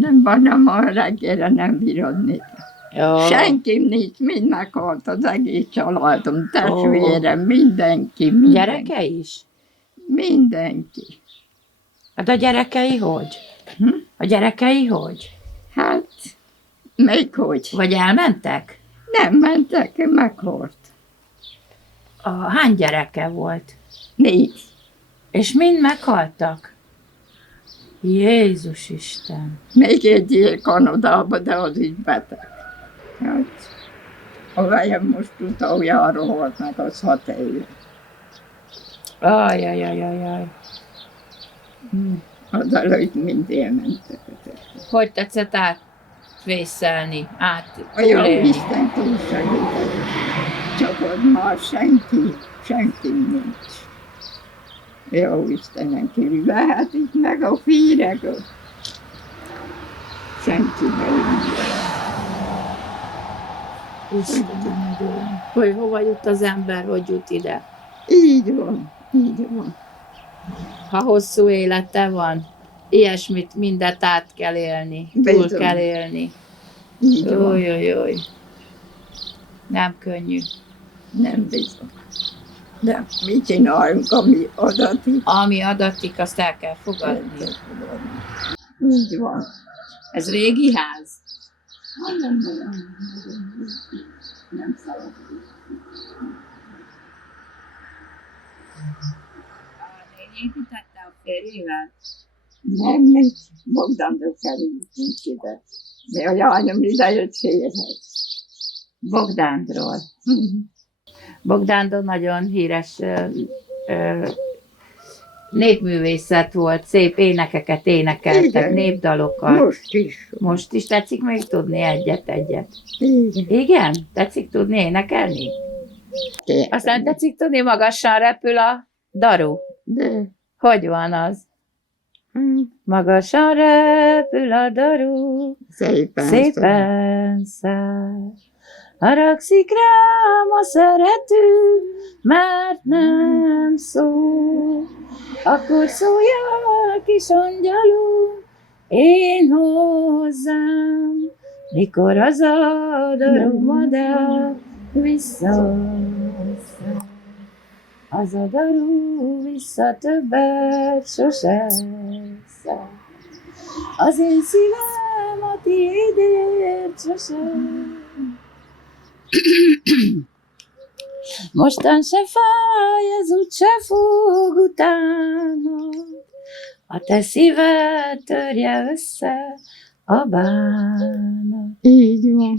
Nem van, ma reggelre nem bírod. Jó. Senkim nincs, mind meghalt az egész családom, testvérem, mindenki. Gyereke is? Mindenki. Hát a gyerekei hogy? A gyerekei hogy? Hát, még hogy? Vagy elmentek? Nem mentek, meghalt. Hány gyereke volt? 4. És mind meghaltak? Jézus Isten! Még egy él Kanadába, de az is beteg. Hát, a vejem most utoljára halt meg, az 6 éve. Ajajajajaj. Az előtt mind elmentek. Hogy tetszett átvészelni, Olyan túlélni? Isten túl segített. Csak ott már senki nincs. Jó Istenen kívül, lehet itt meg a féreg. Senki nincs. Istenem, hogy hova jut az ember, hogy jut ide? Így van, így van. Ha hosszú élete van, ilyesmit mindent át kell élni, túl Bizony. kell élni. Így van. Jó. Nem könnyű. Nem bizony. De mit csináljunk, ami adatik? Ami adatik, azt el kell fogadni. Így van. Ez régi ház? Nem szabad. Építette a férjével? Nem, még Bogdánról kerültünk ide. De a lányom idejött férhez. Bogdándról. Bogdándon nagyon híres népművészet volt, szép énekeket énekeltek, Igen. népdalokat. Most is. Most is tetszik még tudni egyet? Igen. Igen? Tetszik tudni énekelni? Aztán tetszik tudni, magasan repül a daru. De. Hogy van az? Magasan repül a daru, szépen száll. Haragszik rám a szerető, mert nem szól. Akkor szóljál, kis angyalom, én hozzám, mikor az a darumadár visszaszáll. Az a daru vissza többet sosem száll. Az én szívem a tiédért sosem. Mostan se fáj, ez úgyse fog utána, a te szíved törje össze a bánat. Így van.